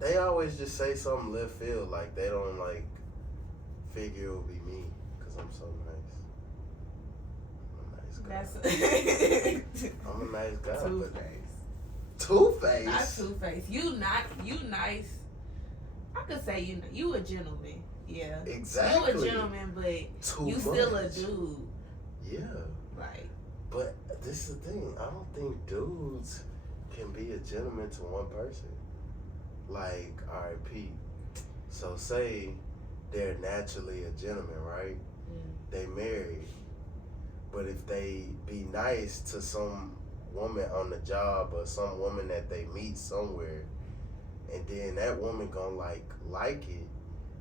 They always just say something left field, like they don't like figure it'll be me because I'm so nice. I'm a nice guy. I'm a nice guy. Two-Face. Not Two-Face. You nice. I could say you a gentleman. Yeah. Exactly. You a gentleman, but you still a dude. Yeah. Like. But this is the thing. I don't think dudes can be a gentleman to one person. Like, alright, Pete. So say they're naturally a gentleman, right? They married. But if they be nice to some woman on the job or some woman that they meet somewhere, and then that woman gonna like it,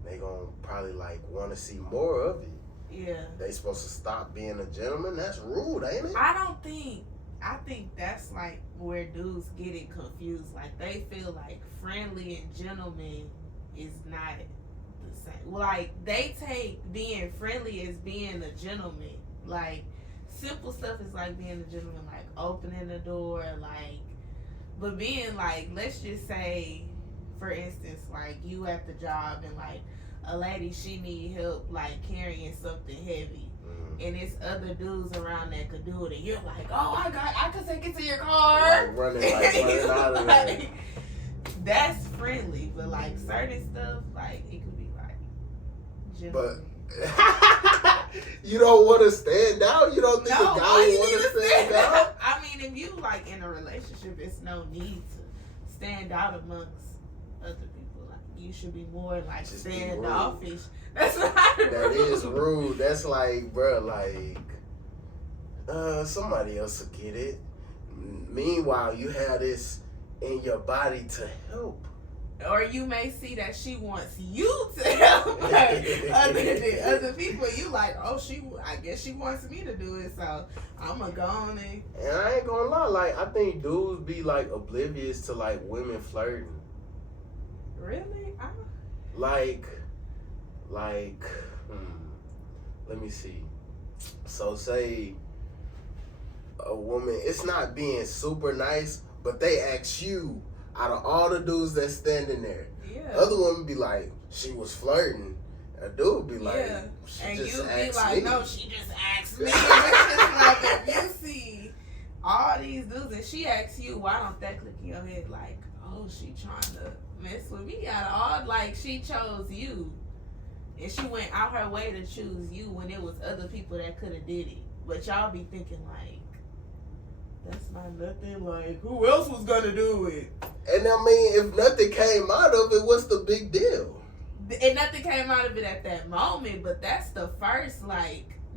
they gonna probably want to see more of it. Yeah. They supposed to stop being a gentleman? That's rude, ain't it? I think that's like where dudes get it confused. Like they feel like friendly and gentleman is not the same. Like they take being friendly as being a gentleman. Like simple stuff is like being a gentleman, like opening the door, but being let's just say, for instance, you at the job and a lady, she need help carrying something heavy. And it's other dudes around that could do it, and you're like, oh, I could take it to your car. Running out of there. That's friendly, but certain stuff, it could be gentleman. But you don't want to stand out? You don't think a guy would want to stand out? I mean, if you in a relationship, it's no need to stand out amongst other people. You should be more standoffish. That's not rude. That is rude. That's bruh, somebody else will get it. Meanwhile, you have this in your body to help. Or you may see that she wants you to help her other than other people. You I guess she wants me to do it, so I'm going to go on it. And I ain't going to lie, I think dudes be oblivious to women flirting. Really? Let me see. So say a woman, it's not being super nice, but they ask you out of all the dudes that's standing there. Yeah. Other women be she was flirting. A dude be she and just you be asked me. no, she just asked me. It's if you see all these dudes and she asks you, why don't that click in your head oh, she trying to mess with me out of all, she chose you. And she went out her way to choose you when it was other people that could have did it. But y'all be thinking that's not nothing, who else was gonna do it? And I mean, if nothing came out of it, what's the big deal? And nothing came out of it at that moment, but that's the first,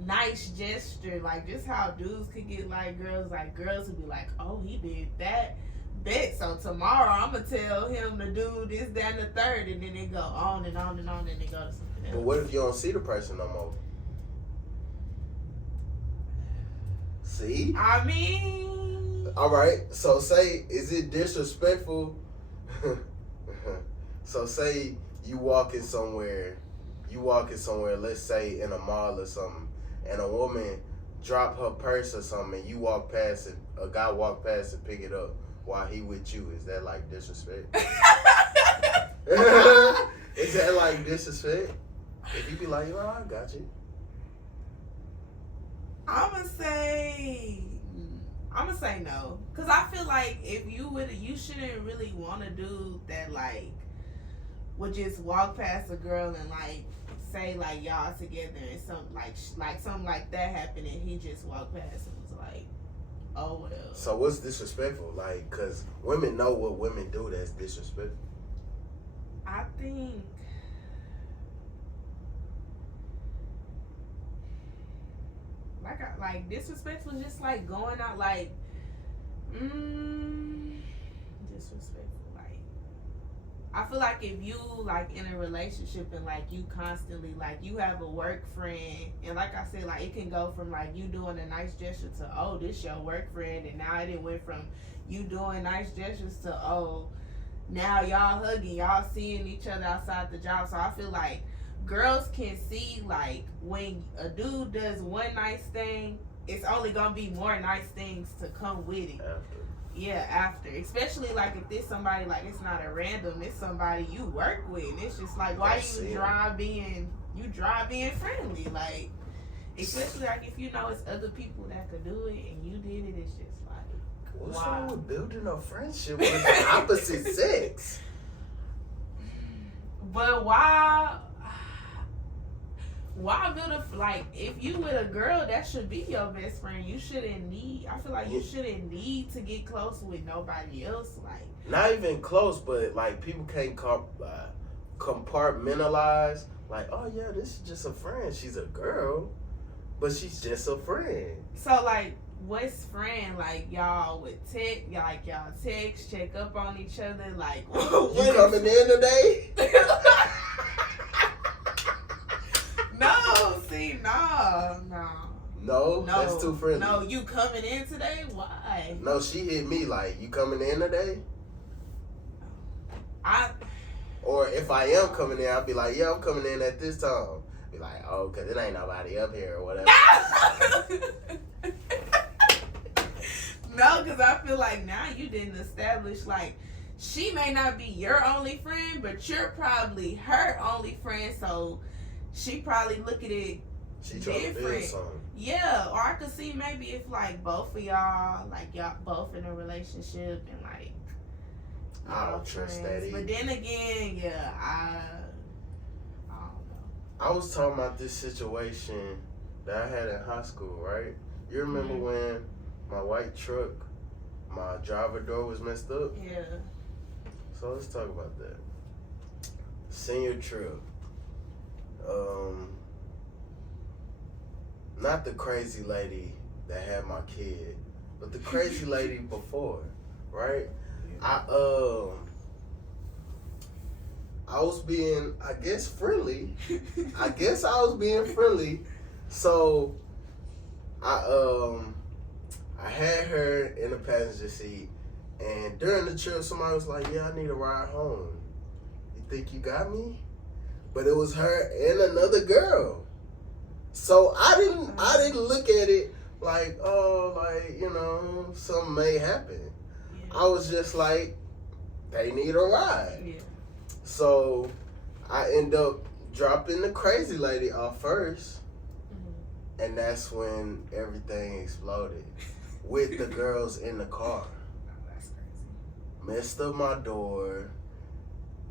nice gesture. Just how dudes could get, girls, girls would be oh, he did that. Bet. So tomorrow I'm going to tell him to do this, that, and the third, and then it go on and on and on, and it go to something else. But what if you don't see the person no more? See? I mean... All right. So say, is it disrespectful? So say you walking somewhere, let's say in a mall or something, and a woman drop her purse or something, and you walk past it, a guy walk past and pick it up while he with you. Is that disrespect? Is that disrespect? If you be oh, I got you. I'm gonna say no, cause I feel if you shouldn't really want to do that. Would just walk past a girl and say y'all together and something like that happened and he just walked past and was oh well. So what's disrespectful? Cause women know what women do that's disrespectful. I think disrespectful is just going out disrespectful. I feel if you in a relationship and you constantly you have a work friend and I said it can go from you doing a nice gesture to oh this your work friend, and now it went from you doing nice gestures to oh now y'all hugging, y'all seeing each other outside the job. So I feel girls can see when a dude does one nice thing, it's only gonna be more nice things to come with it. After. Yeah, after. Especially like if this somebody like it's not a random, it's somebody you work with. And it's just like why you drive being friendly. Like especially like if you know it's other people that could do it and you did it, it's just like what's wow. wrong with building a friendship with the opposite sex? But why build a like if you with a girl that should be your best friend, you shouldn't need I feel like you shouldn't need to get close with nobody else. Like not even close, but like people can't compartmentalize like, oh yeah, this is just a friend. She's a girl, but she's just a friend. So like what's friend? Like y'all would text, like y'all text, check up on each other. Like you coming in today? No, see, no. No, that's too friendly. No, you coming in today? Why? No, she hit me like, you coming in today? Or if I am coming in, I'll be like, yeah, I'm coming in at this time. Be like, oh, because it ain't nobody up here or whatever. No, because I feel like now you didn't establish, like, she may not be your only friend, but you're probably her only friend, so she probably look at it she trying to build something. Yeah, or I could see maybe if, like, both of y'all, like, y'all both in a relationship and, like, I don't trust that either. But then again, yeah, I don't know. I was talking about this situation that I had in high school, right? You remember when my white truck, my driver door was messed up? Yeah. So let's talk about that. Senior trip. Not the crazy lady that had my kid, but the crazy lady before, right? I was being, I guess, friendly. I was being friendly. So I had her in the passenger seat, and during the trip, somebody was like, "Yeah, I need a ride home. You think you got me?" But it was her and another girl. So I didn't look at it like, oh, like, you know, something may happen. I was just like, they need a ride. Yeah. So I end up dropping the crazy lady off first. Mm-hmm. And that's when everything exploded with the girls in the car. That's crazy. Messed up my door.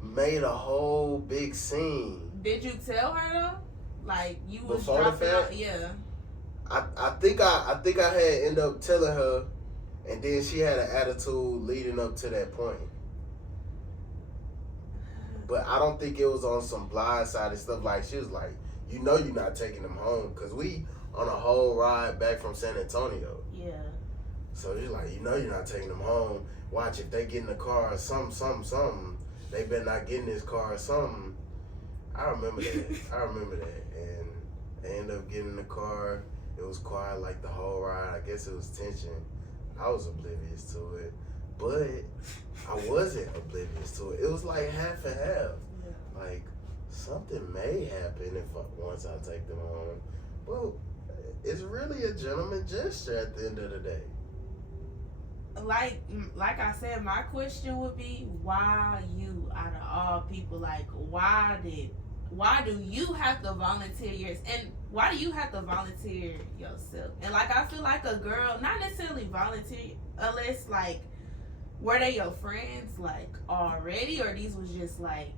Made a whole big scene. Did you tell her though? Like you was before dropping the fact? out? Yeah. I think I had ended up telling her, and then she had an attitude leading up to that point. But I don't think it was on some blindsided stuff. Like she was like, you know, you're not taking them home because we on a whole ride back from San Antonio. Yeah. So she's like, you know, you're not taking them home. Watch if they get in the car or something. They better not get in this car or something. I remember that. And they ended up getting in the car. It was quiet like the whole ride. I guess it was tension. I was oblivious to it. But I wasn't oblivious to it. It was like half and half. Yeah. Like, something may happen once I take them home. Well, it's really a gentleman gesture at the end of the day. Like I said, my question would be, why you, out of all people, like, why do you have to volunteer and why do you have to volunteer yourself? And like, I feel like a girl, not necessarily volunteer unless like, were they your friends like already, or these was just like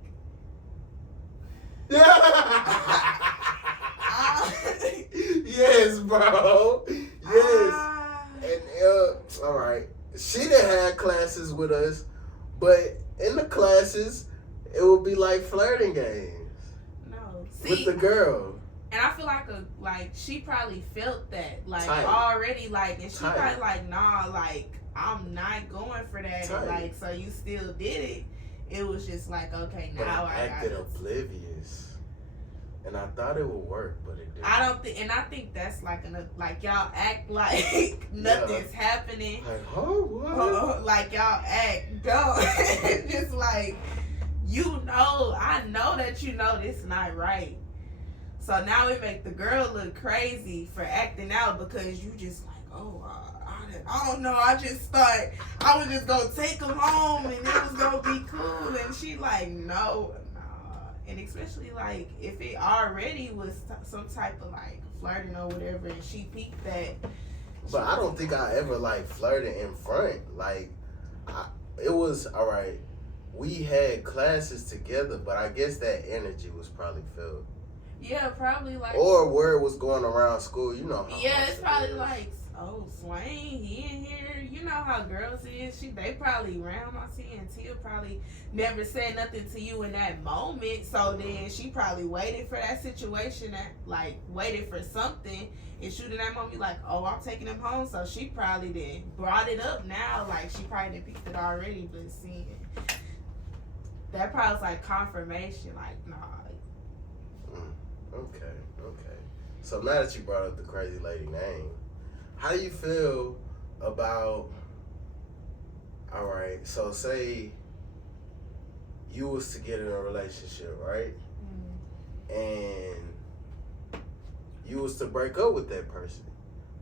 yes, bro. Yes. And all right. She didn't have classes with us, but in the classes, it would be like flirting games. No, see, with the girl. And I feel like she probably felt that like Tight. Already, like, and she Tight. probably like, nah, like I'm not going for that. Tight. And like, so you still did it. It was just like, okay, But now I acted oblivious. And I thought it would work, but it didn't. I don't think, and I think that's like y'all act like nothing's happening. Like, oh, what? Like y'all act dumb. Just like, you know, I know that you know this not right. So now it make the girl look crazy for acting out because you just like, oh, I don't know. I just thought I was just gonna take him home and it was gonna be cool. And she like, no, nah. And especially like if it already was some type of like flirting or whatever, and she peeped that. But I don't think I ever like flirted in front. Like, it was all right. We had classes together, but I guess that energy was probably felt. Yeah, probably like. Or word was going around school. You know how. Yeah, it's probably like, oh, Swain, he in here. You know how girls is. They probably round my seat, and Tia probably never said nothing to you in that moment. So then she probably waited for that situation, waited for something, and shooting that moment, like, oh, I'm taking him home. So she probably then brought it up now, like she probably didn't pick it already, but seeing that probably was like confirmation, like, nah. Okay. So now that you brought up the crazy lady name, how do you feel about, all right, so say you was to get in a relationship, right? And you was to break up with that person.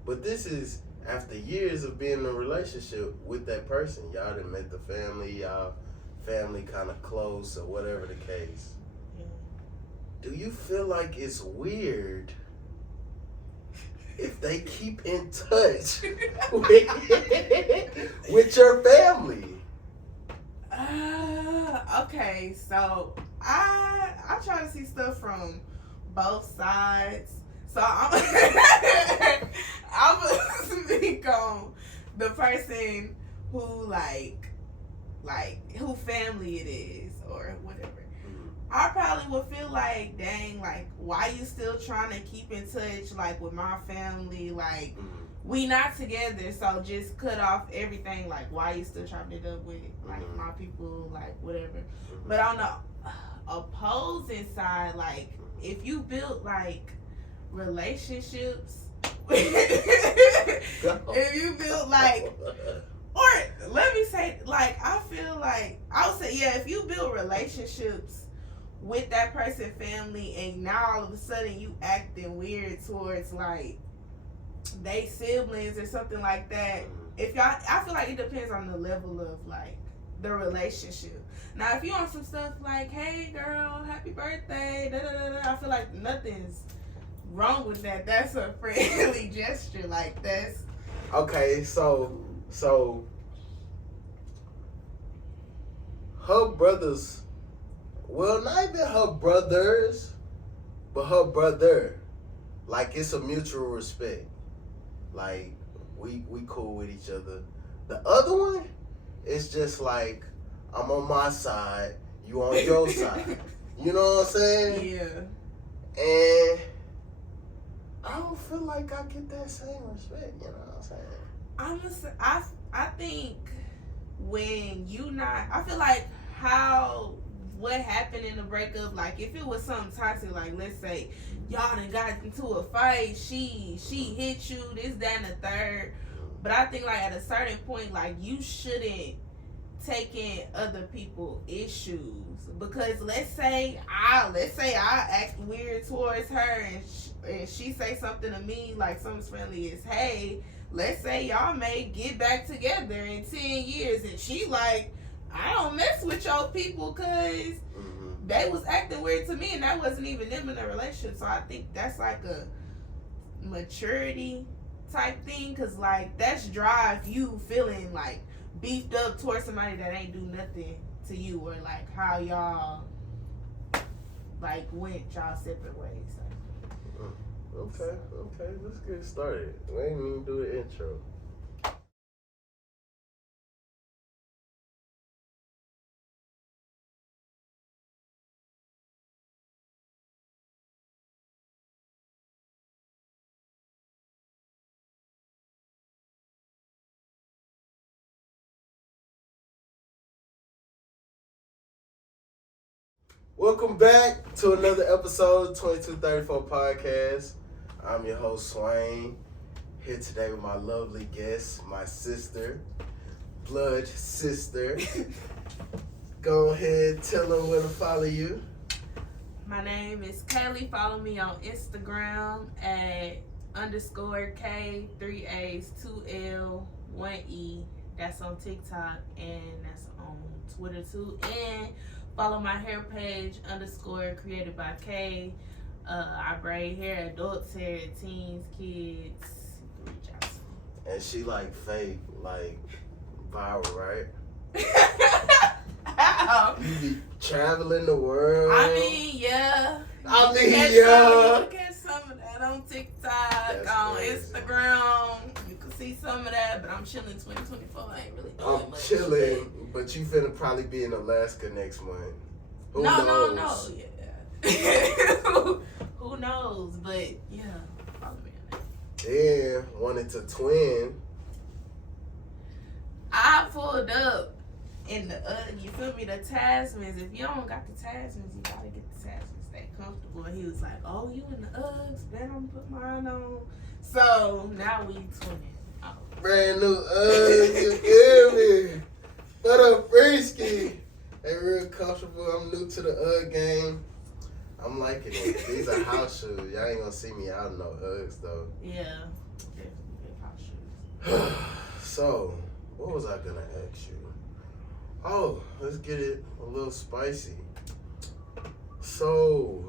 But this is after years of being in a relationship with that person. Y'all done met the family, y'all family kind of close or whatever the case. Do you feel like it's weird if they keep in touch with your family? Okay, so I try to see stuff from both sides. So I'm gonna speak on the person who like who family it is or whatever. I probably would feel like, dang, like, why you still trying to keep in touch, like, with my family? Like, we not together, so just cut off everything. Like, why you still trying to do it with, like, my people, like, whatever. But on the opposing side, like, if you build, like, relationships, if you build, like, or let me say, like, I feel like, I would say, yeah, if you build relationships with that person family and now all of a sudden you acting weird towards like they siblings or something like that, if y'all, I feel like it depends on the level of like the relationship. Now if you on some stuff like, hey girl, happy birthday, da da da da, I feel like nothing's wrong with that. That's a friendly gesture. Like that's okay. So her brothers. Well, not even her brothers, but her brother. Like, it's a mutual respect. Like, we cool with each other. The other one, it's just like, I'm on my side, you on your side. You know what I'm saying? Yeah. And I don't feel like I get that same respect, you know what I'm saying? I think when you not, I feel like what happened in the breakup, like if it was something toxic, like let's say y'all done got into a fight, she hit you, this, that, and the third. But I think like at a certain point, like you shouldn't take in other people's issues, because let's say I act weird towards her and she say something to me like something's friendly as, hey, let's say y'all may get back together in 10 years and she like, I don't mess with your people because they was acting weird to me and that wasn't even them in a relationship. So I think that's like a maturity type thing, because like that's drive you feeling like beefed up towards somebody that ain't do nothing to you, or like how y'all like went y'all separate ways. Okay, let's get started. We ain't even do the intro. Welcome back to another episode of 2234 Podcast. I'm your host, Swain. Here today with my lovely guest, my sister, blood sister. Go ahead, tell them where to follow you. My name is Kalle. Follow me on Instagram at _K 3A's 2L 1E. That's on TikTok and that's on Twitter too. And follow my hair page _created by K. I braid hair, adults hair, teens, kids. Reach out to me. And she like fake, like viral, right? How? You be traveling the world. I mean, yeah. I mean, You yeah. can catch some of that on TikTok, That's on crazy. Instagram. You can see some of that, but I'm chilling 2024. I ain't really doing I'm much. chilling, but you finna probably be in Alaska next month. Who No. knows? Yeah. Who knows? But yeah, follow me on that. Then wanted to twin. I pulled up in the you feel me, the Tasmans. If you don't got the Tasmans, you gotta get the Tasmans. Stay comfortable. And he was like, "Oh, you in the Uggs? Better I'm put mine on." So now we twinning. Oh. Brand new you feel me? What up, Frisky? They real comfortable. I'm new to the game. I'm liking it. These are house shoes. Y'all ain't gonna see me out in no Uggs though. Yeah, definitely good house shoes. So, what was I gonna ask you? Oh, let's get it a little spicy. So,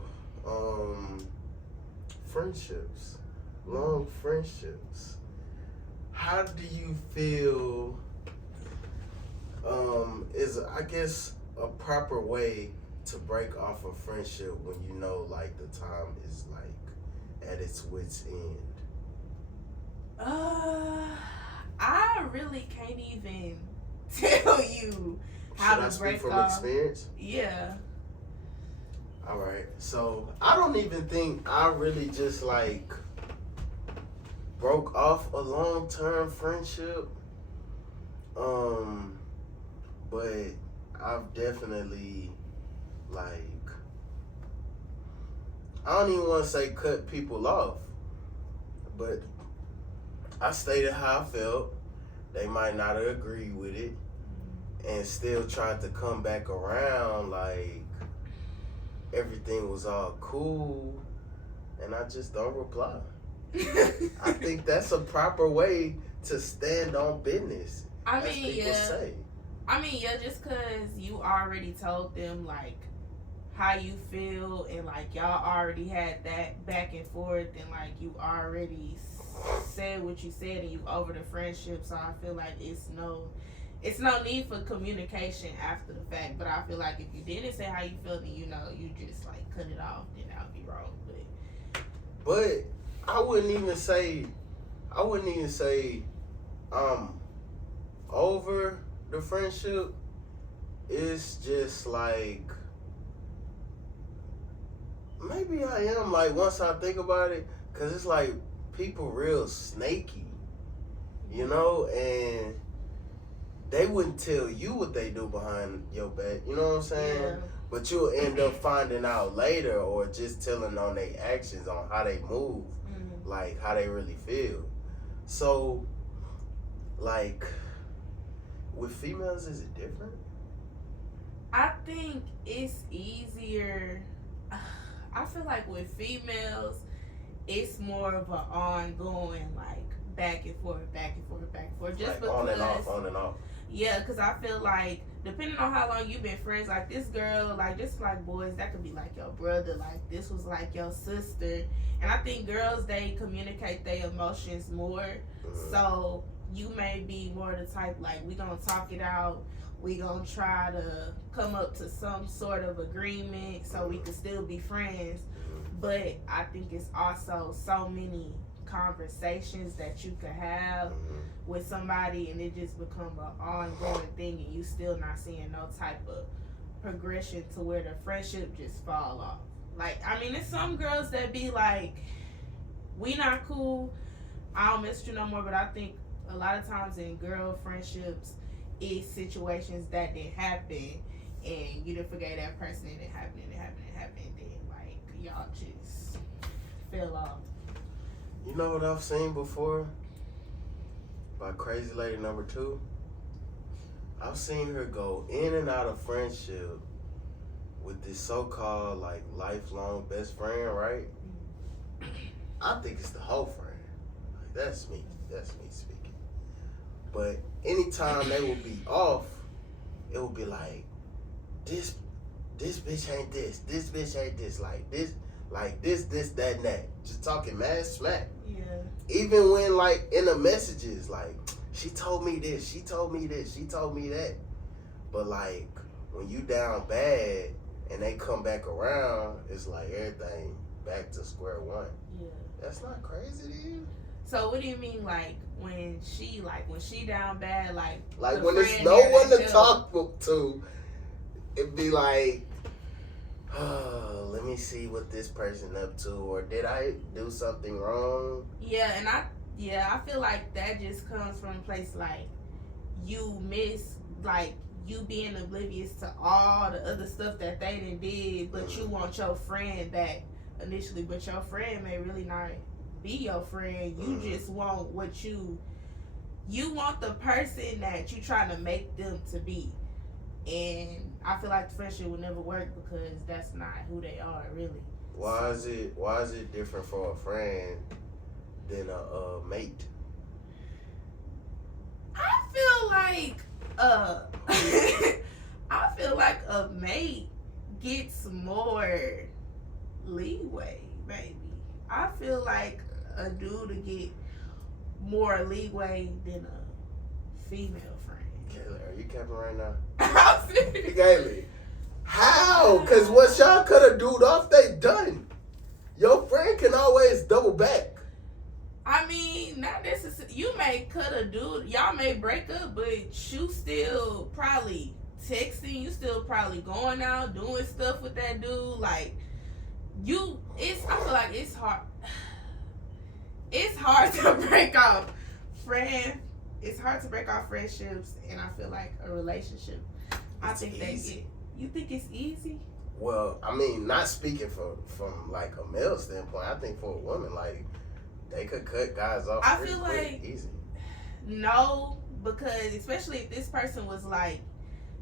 friendships, long friendships. How do you feel? Is I guess a proper way to break off a friendship when you know like the time is like at its wit's end? I really can't even tell you how Should I to speak break from off. experience? Yeah. All right. So I don't even think I really just like broke off a long-term friendship. But I've definitely like, I don't even want to say cut people off, but I stated how I felt. They might not have agreed with it and still tried to come back around like everything was all cool, and I just don't reply. I think that's a proper way to stand on business. I as mean, people say. Just because you already told them like how you feel and like y'all already had that back and forth and like you already said what you said and you over the friendship, so I feel like it's no need for communication after the fact. But I feel like if you didn't say how you felt, then you just like cut it off, then that would be wrong. But I wouldn't even say over the friendship. It's just like, maybe I am, like, once I think about it, because it's like people real snaky, you know, and they wouldn't tell you what they do behind your back, you know what I'm saying? Yeah. But you'll end up finding out later, or just telling on their actions, on how they move, like how they really feel. So, like, with females, is it different? I think it's easier. I feel like with females, it's more of an ongoing, like, back and forth. Just like because, on and off. Yeah, because I feel like, depending on how long you've been friends, like, this girl, like, just like boys, that could be like your brother. Like, this was like your sister. And I think girls, they communicate their emotions more. Mm-hmm. So you may be more the type, like, we gonna talk it out. We gonna try to come up to some sort of agreement so we can still be friends. But I think it's also so many conversations that you could have with somebody, and it just become an ongoing thing, and you still not seeing no type of progression to where the friendship just fall off. Like, I mean, there's some girls that be like, we not cool, I don't miss you no more. But I think a lot of times in girl friendships, it's situations that didn't happen, and you didn't forget that person, and it happened, and then like y'all just fell off. You know what I've seen before? By Crazy Lady number 2? I've seen her go in and out of friendship with this so-called like lifelong best friend, right? I think it's the whole friend. Like, that's me. That's me speaking. But anytime they will be off, it will be this bitch ain't this bitch ain't this, this, that, and that. Just talking mad smack. Yeah. Even when like in the messages, like, she told me this, she told me this, she told me that. But like when you down bad and they come back around, it's like everything back to square one. Yeah. That's not crazy to you? So what do you mean, like when she down bad, like when there's no one to talk to, it'd be like, oh, let me see what this person up to, or did I do something wrong? Yeah, and I feel like that just comes from a place like you miss, like you being oblivious to all the other stuff that they done did, but you want your friend back initially, but your friend may really not be your friend. You just want what you want the person that you trying to make them to be. And I feel like the friendship will never work because that's not who they are, really. Why is it different for a friend than a mate? I feel like a mate gets more leeway, maybe. I feel like a dude to get more leeway than a female friend. Kalle, are you capping right now? I'm serious. Kalle, how? Because what y'all could have dude off, they done. Your friend can always double back. I mean, not necessarily. You may cut a dude, y'all may break up, but you still probably texting, you still probably going out, doing stuff with that dude. Like, I feel like it's hard. It's hard to break off It's hard to break off friendships, and I feel like a relationship. I think easy. You think it's easy? Well, I mean, not speaking from like a male standpoint. I think for a woman, like, they could cut guys off. I feel like easy. No, because especially if this person was like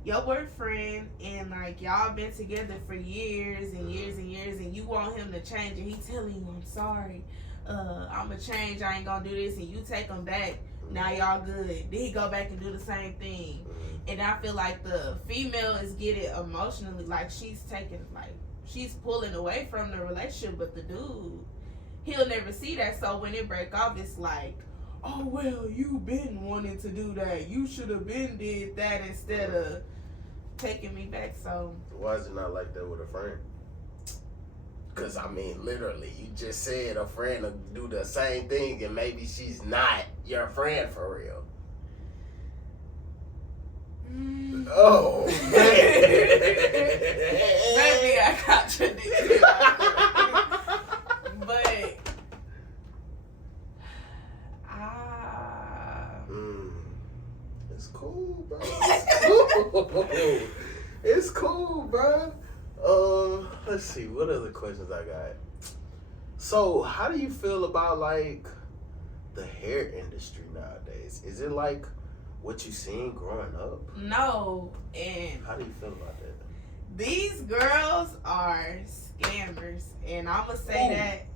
your boyfriend and like y'all been together for years and years and years, and you want him to change, and he telling you, "I'm sorry, I'ma change. I ain't gonna do this," and you take him back. Now y'all good. Then he go back and do the same thing. And I feel like the female is getting emotionally, like she's pulling away from the relationship, but the dude, he'll never see that. So when it break off, it's like, oh, well, you been wanting to do that. You should have been did that instead of taking me back. So why is it not like that with a friend? Because, I mean, literally, you just said a friend will do the same thing, and maybe she's not your friend for real. Oh, man. Maybe I contradicted. But it's cool, bro. It's cool, bro. Let's see, what other questions I got? So, how do you feel about like the hair industry nowadays? Is it like what you seen growing up? No, and how do you feel about that? These girls are scammers, and I'ma say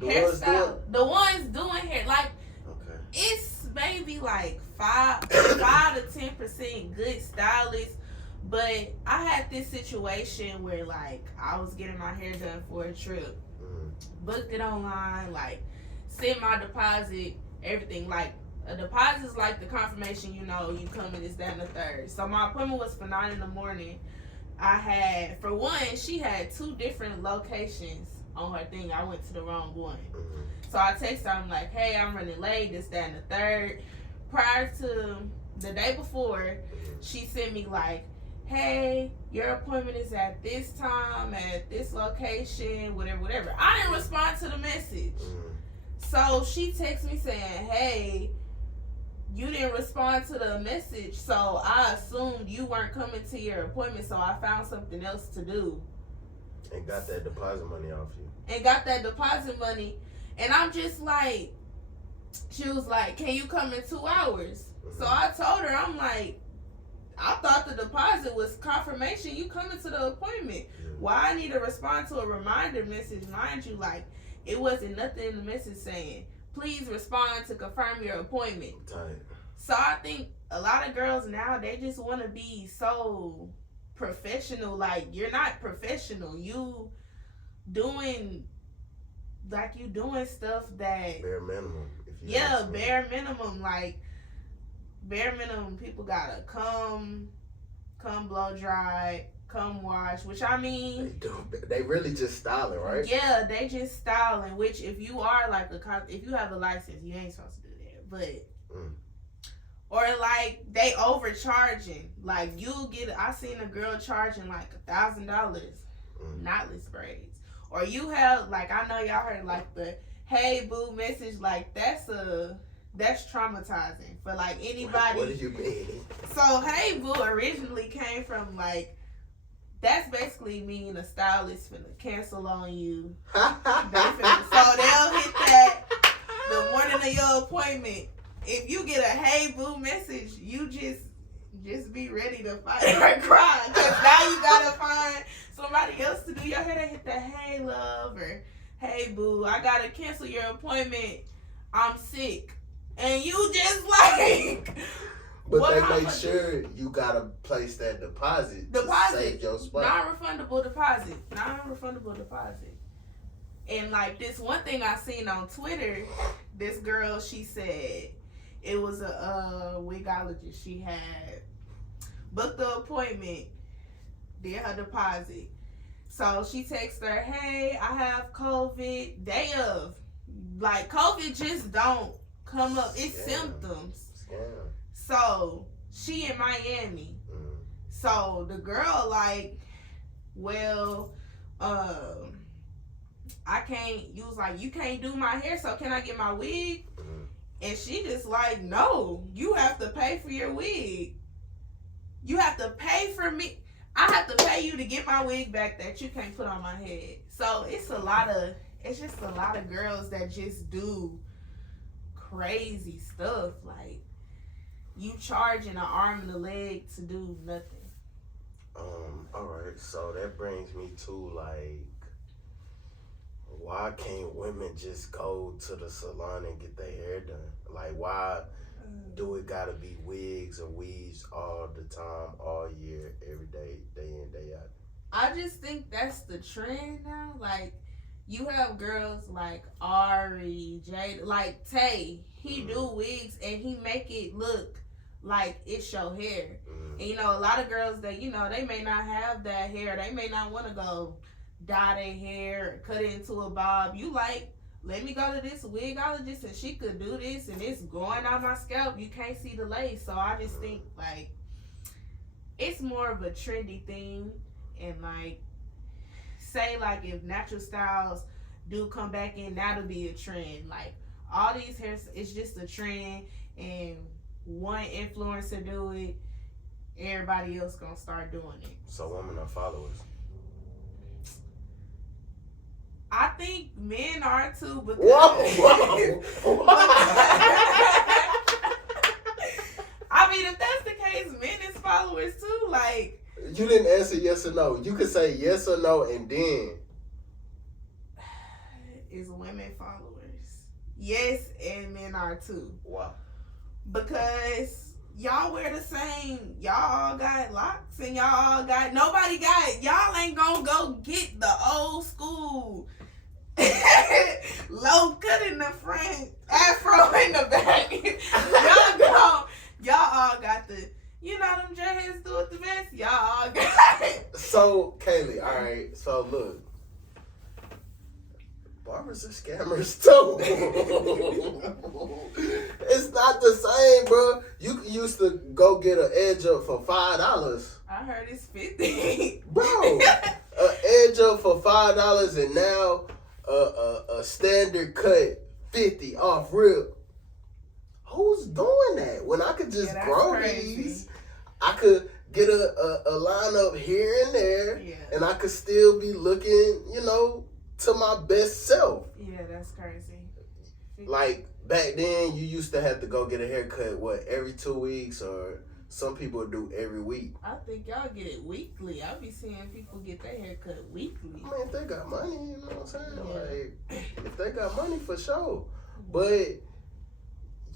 that hairstyle. The ones doing hair, like, okay, it's maybe like 5 to 10% good stylists. But I had this situation where, like, I was getting my hair done for a trip, booked it online, like, sent my deposit, everything. Like, a deposit is like the confirmation, you coming, this, that, and the third. So my appointment was for 9 in the morning. I had, for one, she had 2 different locations on her thing. I went to the wrong one. So I texted her, I'm like, hey, I'm running late, this, that, and the third. Prior to the day before, she sent me, like, hey, your appointment is at this time, at this location, whatever. I didn't respond to the message. So she texts me saying, hey, you didn't respond to the message, so I assumed you weren't coming to your appointment, so I found something else to do. And got that deposit money off you. And I'm just like, she was like, can you come in 2 hours? So I told her, I'm like, I thought the deposit was confirmation you coming to the appointment. Yeah. Why I need to respond to a reminder message? Mind you, like, it wasn't nothing in the message saying, please respond to confirm your appointment. Tight. So I think a lot of girls now, they just want to be so professional. Like, you're not professional. You doing stuff that Bare minimum. If you yeah, ask me. bare minimum. Like, bare minimum, people gotta come blow dry, come wash, which I mean, They do. They really just styling, right? yeah, they just styling, which if you are like if you have a license, you ain't supposed to do that. But or like they overcharging. Like I seen a girl charging like $1,000 knotless braids. Or you have, like, I know y'all heard like the hey boo message, like that's traumatizing for like anybody. What do you mean? So hey boo originally came from like, that's basically mean a stylist finna cancel on you. So they'll hit that the morning of your appointment. If you get a hey boo message, you just be ready to fight or cry, because now you gotta find somebody else to do your hair. They hit the hey love or hey boo, I gotta cancel your appointment, I'm sick, and you just like. But they make sure you gotta place that deposit to save your spot. Non-refundable deposit. And like this one thing I seen on Twitter, this girl, she said it was a wigologist. She had booked the appointment, did her deposit. So she texted her, hey, I have COVID. Day of. Like, COVID just don't come up. It's symptoms. Scam. So she in Miami. So the girl like, well, I can't. You was like, you can't do my hair, so can I get my wig? And she just like, no, you have to pay for your wig. You have to pay for me. I have to pay you to get my wig back that you can't put on my head. So it's just a lot of girls that just do crazy stuff. Like, you charging an arm and a leg to do nothing. Alright, so that brings me to like, why can't women just go to the salon and get their hair done? Like, why do it gotta be wigs or weaves all the time, all year, every day, day in, day out? I just think that's the trend now. Like, you have girls like Ari, Jade, like Tay. He do wigs and he make it look like it's your hair. And you know, a lot of girls that, you know, they may not have that hair. They may not want to go dye their hair, cut it into a bob. You like, let me go to this wigologist and she could do this and it's going on my scalp. You can't see the lace. So I just think like it's more of a trendy thing. And like, say like if natural styles do come back in, that'll be a trend. Like all these hairs, it's just a trend, and one influencer do it, everybody else gonna start doing it. So women are followers. I think men are too, because Whoa. I mean, if that's the case, men is followers too. Like, you didn't answer yes or no. You could say yes or no and then. Is women followers? Yes, and men are too. Wow. Because y'all wear the same. Y'all all got locks and y'all all got. Nobody got. Y'all ain't gonna go get the old school low cut in the front, afro in the back. Y'all all got the. You know them dreadheads do it the best. Y'all all got it. So, Kalle, all right. So look. Barbers are scammers too. It's not the same, bro. You used to go get an edge up for $5. I heard it's $50. Bro, an edge up for $5 and now a standard cut $50 off rip. Who's doing that? When I could just grow crazy. these, I could get a line up here and there, and I could still be looking, you know, to my best self. Yeah, that's crazy. Like back then, you used to have to go get a haircut, what, every 2 weeks or some people do every week. I think y'all get it weekly. I be seeing people get their hair cut weekly. I mean, if they got money, you know what I'm saying? Yeah. Like, if they got money, for sure. But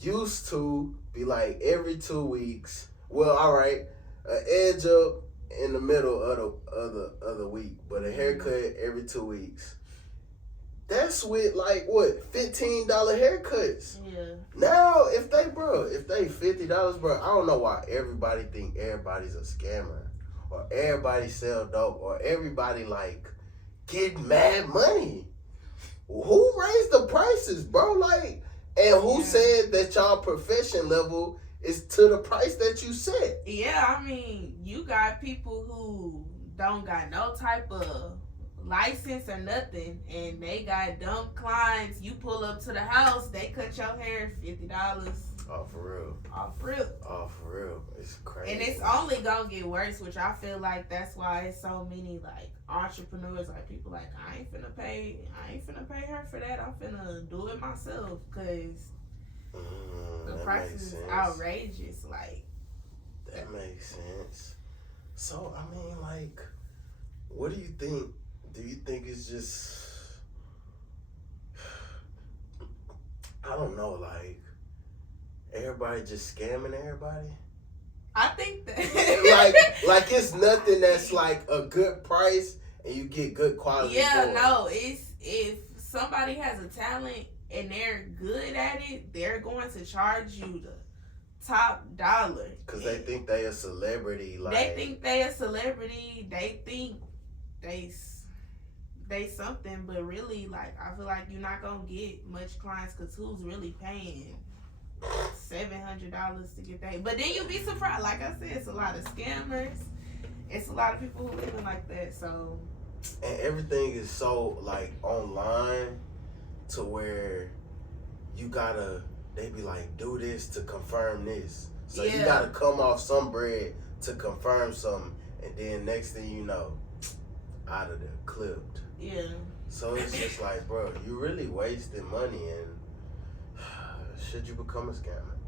used to be like every 2 weeks. Well, all right, an edge up in the middle of the week, but a haircut every 2 weeks. That's with like what, $15 haircuts. Yeah. Now if they $50, bro, I don't know why everybody think everybody's a scammer, or everybody sell dope, or everybody like get mad money. Who raised the prices, bro? Like, and who said that y'all profession level is to the price that you set? Yeah, I mean, you got people who don't got no type of license or nothing, and they got dumb clients. You pull up to the house, they cut your hair $50. Oh, for real. Off real. Oh, for real. It's crazy. And it's only gonna get worse, which I feel like that's why it's so many like entrepreneurs, like people like, I ain't finna pay her for that. I'm finna do it myself, cause the price is outrageous. Like, that makes sense. So I mean, like, what do you think? Do you think it's just, I don't know, like, everybody just scamming everybody? I think that like it's nothing that's like a good price and you get good quality. Yeah, no, it's if somebody has a talent and they're good at it, they're going to charge you the top dollar. Cause they think they a celebrity. Like, they think they a celebrity. They think they something, but really, like, I feel like you're not gonna get much clients, cause who's really paying $700 to get that? But then you'll be surprised. Like I said, it's a lot of scammers. It's a lot of people who living like that. So, and everything is so like online to where you gotta. They be like, do this to confirm this. So you gotta come off some bread to confirm something, and then next thing you know, out of there, clipped. Yeah. So it's just like, bro, you really wasting money, and should you become a scammer?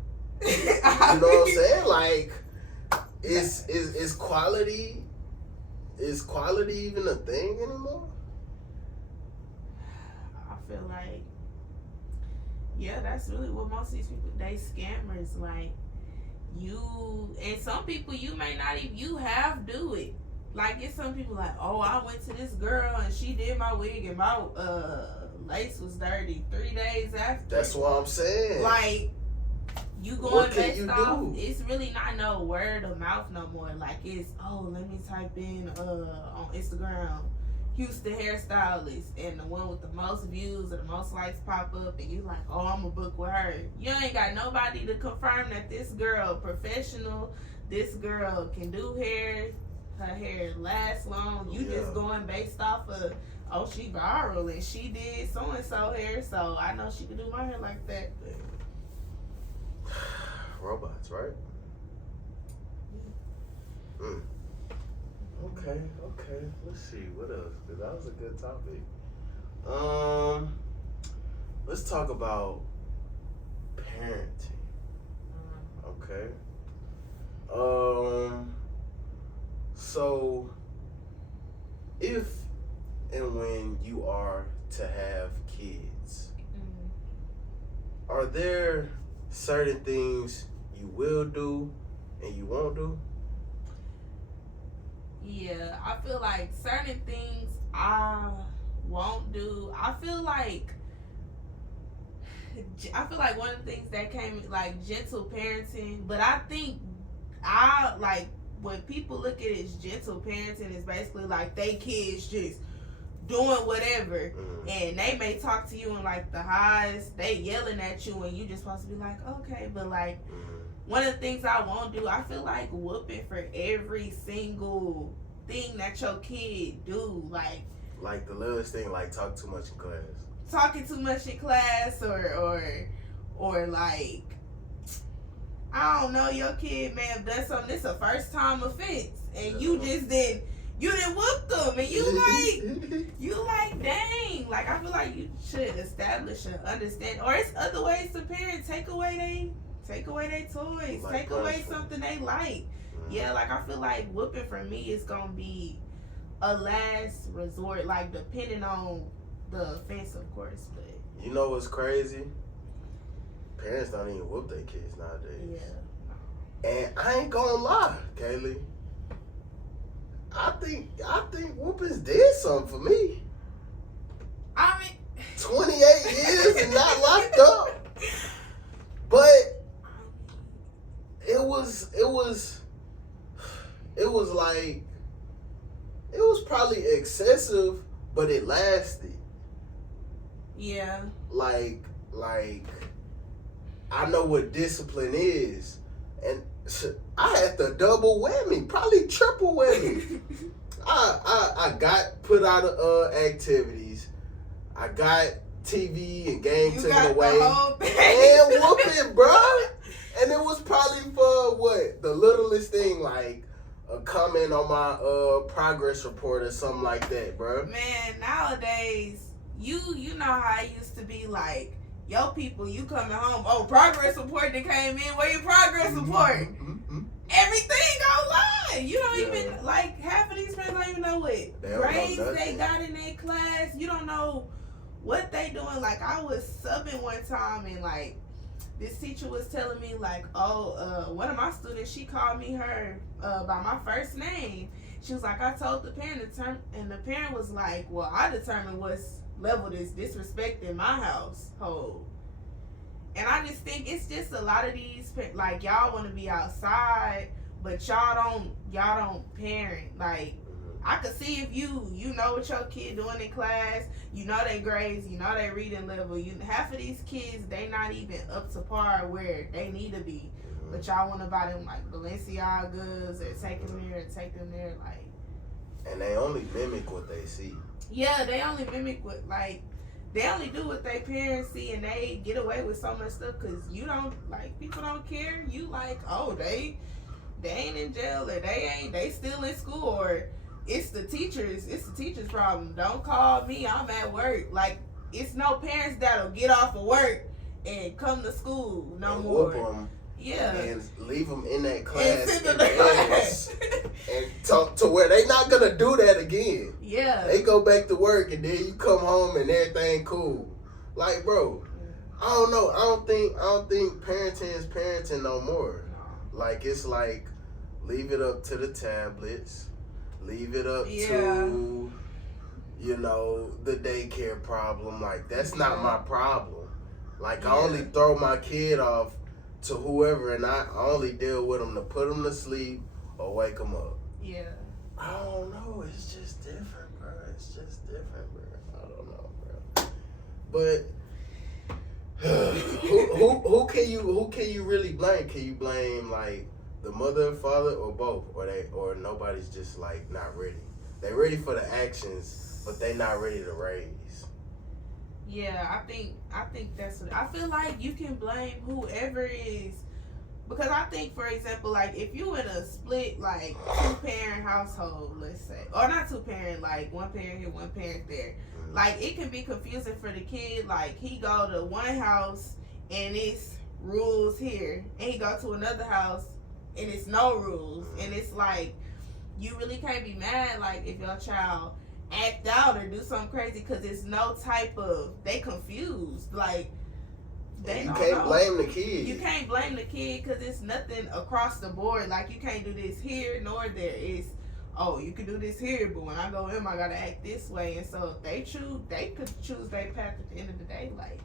You know what I'm saying? Like, is quality even a thing anymore? I feel like, yeah, that's really what most of these people, they scammers. Like, you, and some people you may not even, you have do it. Like, it's some people like, oh, I went to this girl and she did my wig and my lace was dirty 3 days after. That's what I'm saying. Like, you going based off, it's really not no word of mouth no more. Like, it's, oh, let me type in on Instagram, Houston hairstylist, and the one with the most views or the most likes pop up, and you like, oh, I'm gonna book with her. You ain't got nobody to confirm that this girl professional, this girl can do hair, her hair lasts long. You just going based off of, oh, she viral and she did so and so hair, so I know she can do my hair like that. Robots, right? Okay. Let's see what else, because that was a good topic. Let's talk about parenting. Okay. So if and when you are to have kids, are there certain things you will do and you won't do? Yeah, I feel like certain things I won't do. I feel like one of the things that came, like, gentle parenting, but I think when people look at it as gentle parenting, it's basically like they kids just doing whatever, and they may talk to you in like the highs, they yelling at you, and you just supposed to be like, okay. But like, one of the things I won't do, I feel like whooping for every single thing that your kid do, like the littlest thing, like talking too much in class, or like, I don't know, your kid may have done something, it's a first time offense, and you didn't whoop them, and you like, dang. Like, I feel like you should establish an understanding, or it's other ways to parent. Take away Take away their toys. Like Take away punishment. something they like. Mm-hmm. Yeah, like I feel like whooping for me is gonna be a last resort, like depending on the offense, of course. But You know what's crazy? Parents don't even whoop their kids nowadays. yeah. And I ain't gonna lie, Kaylee. I think whoopings did something for me. I mean, 28 years and not locked up. But it was like, it was probably excessive, but it lasted. yeah. Like I know what discipline is, and I had the double whammy, probably triple whammy. I got put out of activities. I got TV and game You taken got away, the whole thing. and whooping, bro. And it was probably for what, the littlest thing, like a comment on my progress report or something like that, bro. Man, nowadays, you know how it used to be like, yo, people, you coming home, oh, progress report that came in, where your progress report? Mm-hmm. Everything online. You don't Yeah. even, like, half of these parents don't even know what They don't know grades they nothing. got in their class. You don't know what they doing. Like, I was subbing one time and, like, this teacher was telling me, like, one of my students, she called me her by my first name. She was like, I told the parent, and the parent was like, well, I determined what's leveled as disrespect in my household. And I just think it's just a lot of these, like, y'all want to be outside, but y'all don't parent. Like, I could see if you know what your kid doing in class, you know their grades, you know their reading level. Half of these kids, they not even up to par where they need to be. But y'all want to buy them like Balenciagas or take them here and take them there, like. And they only mimic what they see. Yeah, they only mimic what, like, they only do what their parents see, and they get away with so much stuff because you don't, like, people don't care. You like, oh, they ain't in jail, or they still in school, or it's the teachers problem. Don't call me, I'm at work. Like, it's no parents that'll get off of work and come to school no and more. Whoop them. Yeah. And leave them in that And class sit in in the class. and talk to where they not gonna do that again. Yeah. They go back to work and then you come home and everything cool. Like, bro, I don't know. I don't think parenting is parenting no more. Like, it's like, leave it up to the tablets. Leave it up to, you know, the daycare problem. Like, that's not my problem. Like, I only throw my kid off to whoever, and I only deal with them to put them to sleep or wake them up. Yeah. I don't know. It's just different, bro. It's just different, bro. I don't know, bro. But who can you really blame? Can you blame, like, the mother and father, or both, or nobody's just, like, not ready? They ready for the actions, but they not ready to raise. Yeah, I think that's what I feel like. You can blame whoever is, because I think, for example, like, if you in a split, like, 2-parent household, let's say, or not 2-parent, like, 1 parent here, 1 parent there, like, it can be confusing for the kid. Like, he go to one house and it's rules here, and he go to another house and it's no rules, and it's like, you really can't be mad, like, if your child act out or do something crazy, because it's no type of, they confused, like, they You don't can't know. blame the kid. You can't blame the kid, because it's nothing across the board. Like, you can't do this here nor there. It's, oh, you can do this here, but when I go in, I gotta act this way. And so if they could choose their path at the end of the day, like,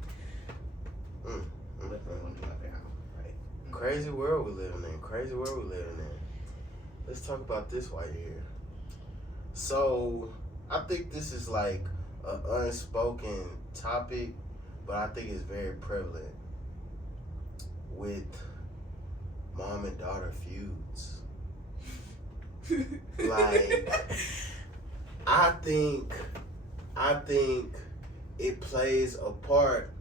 what they want to do out their house, right? Crazy world we living in. Crazy world we living in. Let's talk about this while you're here. So, I think this is like an unspoken topic, but I think it's very prevalent with mom and daughter feuds. Like, I think it plays a part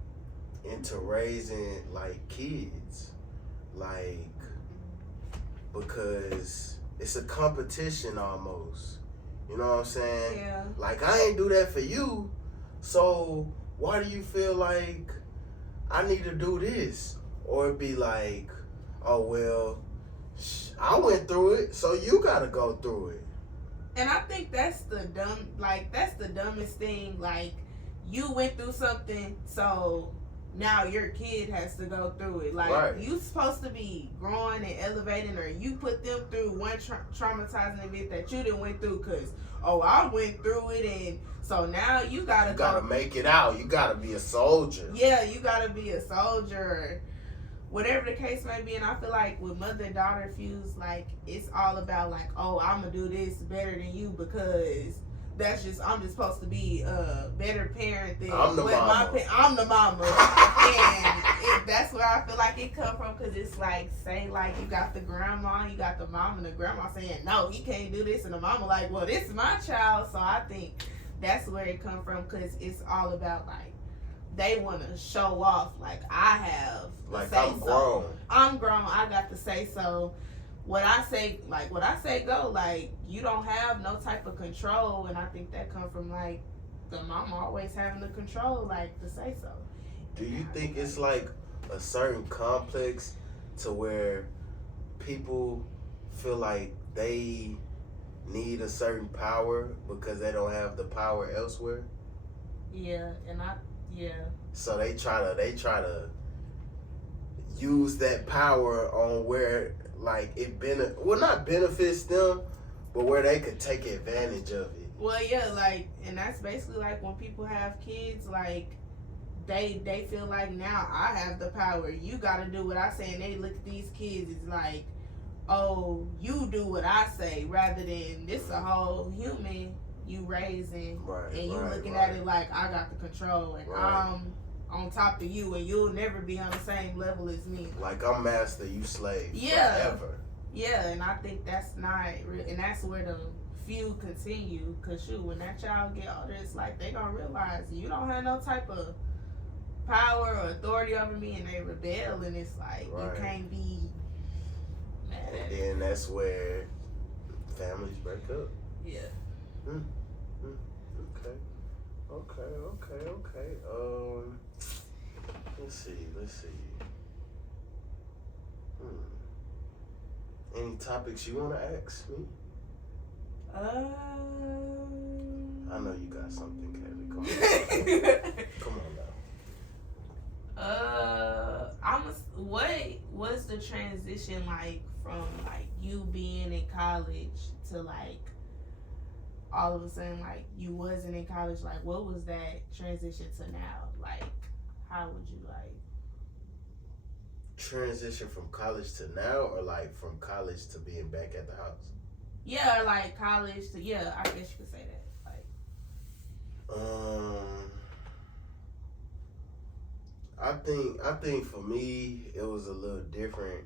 into raising, like, kids, like, because it's a competition almost. You know what I'm saying? Yeah. Like, I ain't do that for you, so why do you feel like I need to do this? Or it'd be like, oh well, I went through it, so you gotta go through it. And I think that's the dumbest thing. Like, you went through something, so now your kid has to go through it. Like, Right. you supposed to be growing and elevating, or you put them through one traumatizing event that you didn't went through, because oh, I went through it, and so now you gotta make it out. You gotta be a soldier. Yeah, you gotta be a soldier, or whatever the case may be. And I feel like with mother and daughter feuds, like, it's all about like, oh, I'm gonna do this better than you because I'm just supposed to be a better parent than I'm the mama. I'm the mama. And that's where I feel like it come from, because it's like, say like you got the grandma, you got the mom, and the grandma saying, no, he can't do this, and the mama like, well, this is my child. So I think that's where it come from, because it's all about like, they want to show off, like, I have like say I'm grown. I'm grown. I got to say so. What I say go. Like, you don't have no type of control, and I think that come from like the mama always having the control, like, to say so. Do you think it's like a certain complex to where people feel like they need a certain power because they don't have the power elsewhere? Yeah, So they try to use that power on where like it not benefits them, but where they could take advantage of it. Well, yeah, like, and that's basically like when people have kids, like, they feel like, now I have the power. You got to do what I say, and they look at these kids as like, oh, you do what I say, rather than this a whole human you raising, right, and you looking right. at it like, I got the control, and I'm on top of you, and you'll never be on the same level as me. Like, I'm master, you slave. Forever. Yeah, and I think that's not, and that's where the feud continue, because shoot, when that child get older, it's like they gonna realize you don't have no type of power or authority over me, and they rebel, and it's like, you can't be mad at it. And then that's where families break up. Yeah. Okay. Let's see. Any topics you want to ask me? I know you got something, Kalle. Come on now. What's the transition like from like you being in college to like all of a sudden like you wasn't in college? Like, what was that transition to now? Like, how would you like transition from college to now, or like from college to being back at the house? Yeah, like college to, yeah, I guess you could say that. Like, I think for me it was a little different,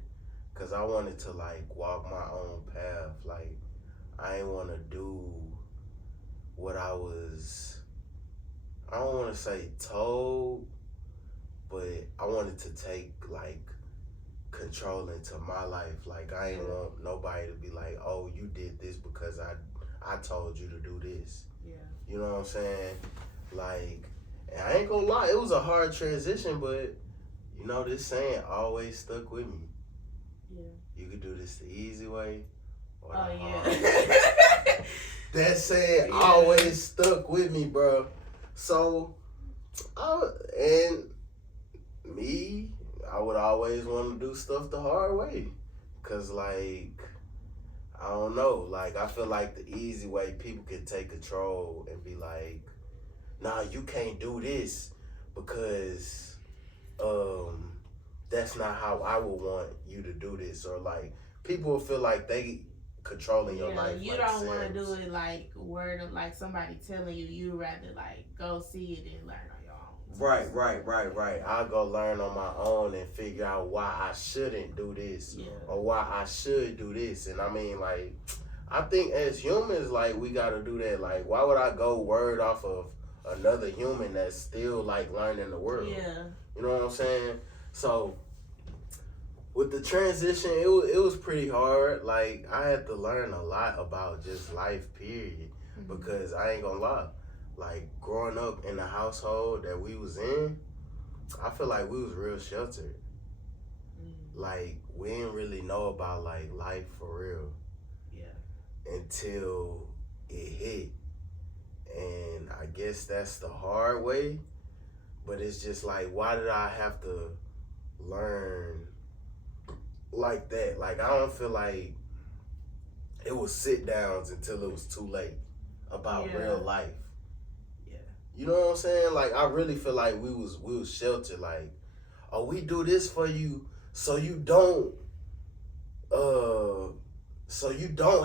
cause I wanted to like walk my own path. Like, I ain't want to do what I don't want to say told, but I wanted to take like control into my life. Like, I ain't want nobody to be like, oh, you did this because I told you to do this. yeah. You know what I'm saying? Like, and I ain't gonna lie, it was a hard transition, but you know, this saying always stuck with me. Yeah. You could do this the easy way or the Oh, hard yeah. way. That saying always stuck with me, bro. So, I would always want to do stuff the hard way. Cause like, I don't know, like, I feel like the easy way, people can take control and be like, nah, you can't do this because that's not how I would want you to do this. Or like, people will feel like they controlling your life. You like don't want to Sims. do it like word of like somebody telling you. You rather like go see it and learn on your own. Right. I'll go learn on my own and figure out why I shouldn't do this or why I should do this. And I mean, like, I think as humans, like, we got to do that. Like, why would I go word off of another human that's still like learning the world? Yeah. You know what I'm saying? So with the transition, it was pretty hard. Like, I had to learn a lot about just life, period. Mm-hmm. Because I ain't gonna lie, like, growing up in the household that we was in, I feel like we was real sheltered. like we didn't really know about like life for real until it hit. And I guess that's the hard way. But it's just like, why did I have to learn like that? Like, I don't feel like it was sit downs until it was too late about real life. Yeah. You know what I'm saying? Like, I really feel like we was sheltered. Like, oh, we do this for you so you don't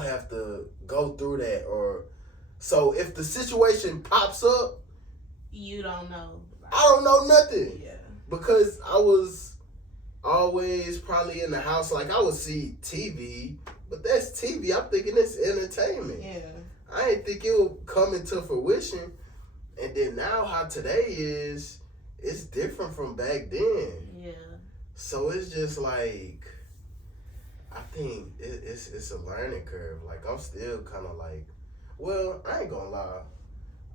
have to go through that. Or so if the situation pops up, you don't know. Like, I don't know nothing. Yeah. Because I was always probably in the house. Like, I would see TV, but that's TV. I'm thinking it's entertainment. Yeah. I didn't think it would come into fruition. And then now how today is, it's different from back then. Yeah. So it's just like, I think it's a learning curve. Like, I'm still kind of like, well, I ain't gonna lie.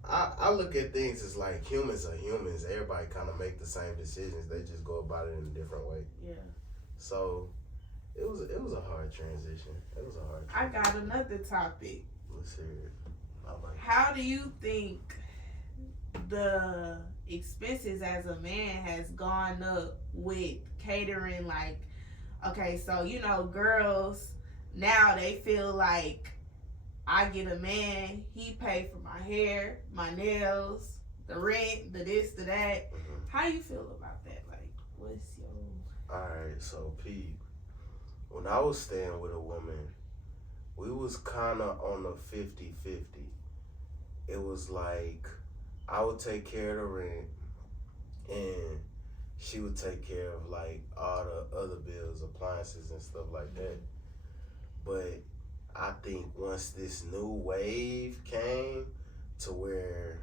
I look at things as like humans are humans. Everybody kind of make the same decisions. They just go about it in a different way. Yeah. So it was a hard transition. It was a hard transition. I got another topic. Let's hear it. How do you think the expenses as a man has gone up with catering? Like, okay, so you know, girls now they feel like I get a man, he pay for my hair, my nails, the rent, the this, the that. Mm-hmm. How you feel about that? Like, what's your... Alright, so Pete, when I was staying with a woman, we was kind of on a 50-50. It was like, I would take care of the rent, and she would take care of like all the other bills, appliances and stuff like that. But I think once this new wave came to where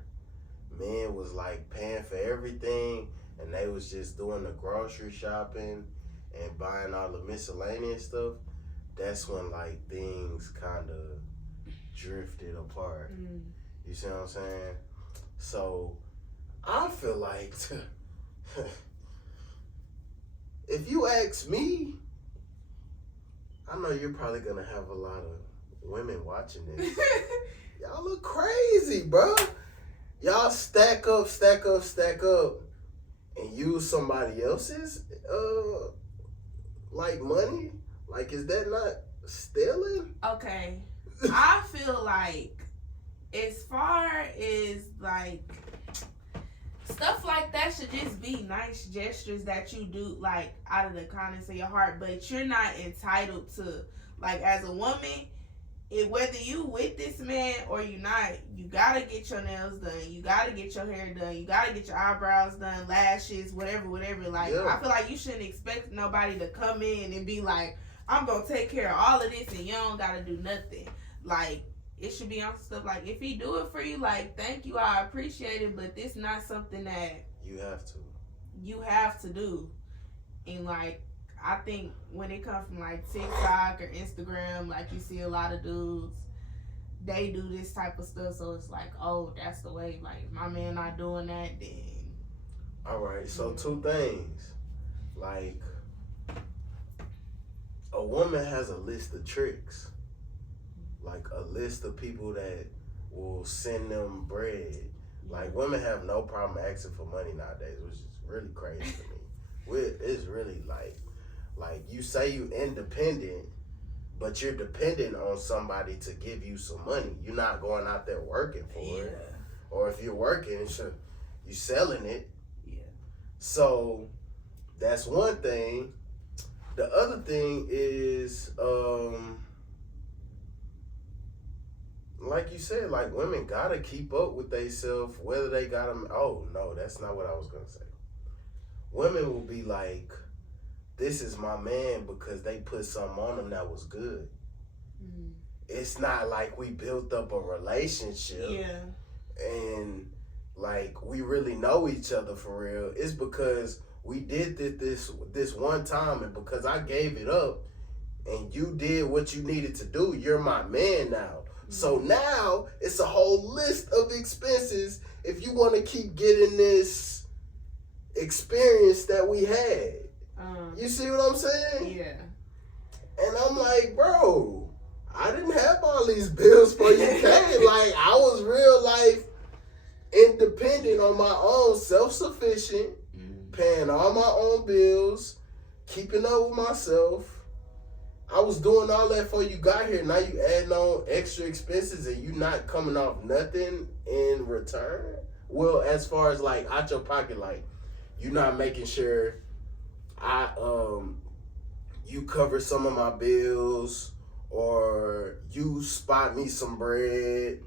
men was like paying for everything and they was just doing the grocery shopping and buying all the miscellaneous stuff, that's when like things kind of drifted apart. You see what I'm saying? So I feel like if you ask me, I know you're probably gonna have a lot of women watching this. Y'all look crazy, bro. Y'all stack up, and use somebody else's like money. Like, is that not stealing? Okay, I feel like as far as like stuff like that should just be nice gestures that you do like out of the kindness of your heart, but you're not entitled to, like, as a woman, whether you with this man or you not, you gotta get your nails done, you gotta get your hair done, you gotta get your eyebrows done, lashes, whatever. Like, yeah. I feel like you shouldn't expect nobody to come in and be like, I'm gonna take care of all of this and you don't gotta do nothing. Like, it should be on stuff like, if he do it for you, like, thank you, I appreciate it, but this not something that you have to do. And like, I think when it comes from like TikTok or Instagram, like, you see a lot of dudes, they do this type of stuff, so it's like, oh, that's the way. Like, if my man not doing that, then... All right, so two things. Like, a woman has a list of tricks. Like, a list of people that will send them bread. Like, women have no problem asking for money nowadays, which is really crazy to me. It's really like you say you independent, but you're dependent on somebody to give you some money. You're not going out there working for it. Or if you're working, you selling it. Yeah. So that's one thing. The other thing is, like you said, like, women gotta keep up with themselves, whether they got them. Oh no, that's not what I was gonna say. Women will be like, this is my man because they put something on him that was good. Mm-hmm. It's not like we built up a relationship. Yeah. And like, we really know each other for real. It's because we did this one time, and because I gave it up and you did what you needed to do, you're my man now. So now it's a whole list of expenses if you want to keep getting this experience that we had. You see what I'm saying? Yeah. And I'm like, bro, I didn't have all these bills for you, Kay. Like, I was real life independent on my own, self-sufficient, paying all my own bills, keeping up with myself. I was doing all that before you got here. Now you adding on extra expenses and you not coming off nothing in return? Well, as far as like out your pocket, like you not making sure you cover some of my bills, or you spot me some bread,